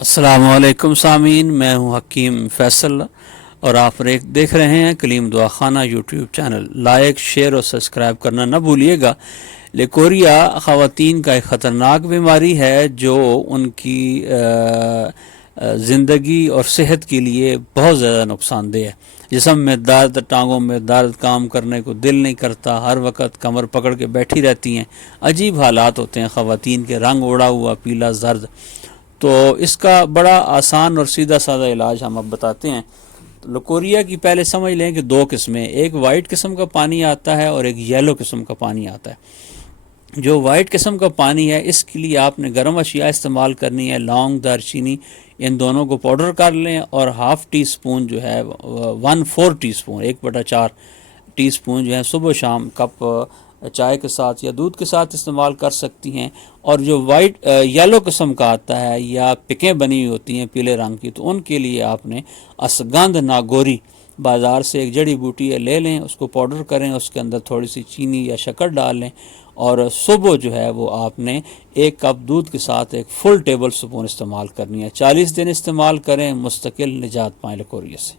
السلام علیکم سامعین، میں ہوں حکیم فیصل اور آپ دیکھ رہے ہیں کلیم دعا خانہ یوٹیوب چینل۔ لائک، شیئر اور سبسکرائب کرنا نہ بھولیے گا۔ لیکوریا خواتین کا ایک خطرناک بیماری ہے جو ان کی زندگی اور صحت کے لیے بہت زیادہ نقصان دہ ہے۔ جسم میں درد، ٹانگوں میں درد، کام کرنے کو دل نہیں کرتا، ہر وقت کمر پکڑ کے بیٹھی رہتی ہیں، عجیب حالات ہوتے ہیں خواتین کے، رنگ اڑا ہوا پیلا زرد۔ تو اس کا بڑا آسان اور سیدھا سادہ علاج ہم اب بتاتے ہیں۔ لیکوریا کی پہلے سمجھ لیں کہ دو قسمیں، ایک وائٹ قسم کا پانی آتا ہے اور ایک یلو قسم کا پانی آتا ہے۔ جو وائٹ قسم کا پانی ہے اس کے لیے آپ نے گرم اشیاء استعمال کرنی ہے، لونگ، دار چینی، ان دونوں کو پاؤڈر کر لیں اور ہاف ٹی سپون جو ہے 1/4 ٹی سپون 1/4 ٹی سپون جو ہے صبح شام کپ چائے کے ساتھ یا دودھ کے ساتھ استعمال کر سکتی ہیں۔ اور جو یلو قسم کا آتا ہے یا پکیں بنی ہوئی ہوتی ہیں پیلے رنگ کی، تو ان کے لیے آپ نے اشگندھ ناگوری بازار سے ایک جڑی بوٹی ہے لے لیں، اس کو پاؤڈر کریں، اس کے اندر تھوڑی سی چینی یا شکر ڈال لیں اور صبح جو ہے وہ آپ نے 1 کپ دودھ کے ساتھ 1 فل ٹیبل سپون استعمال کرنی ہے۔ 40 دن استعمال کریں، مستقل نجات پائیں لیکوریا سے۔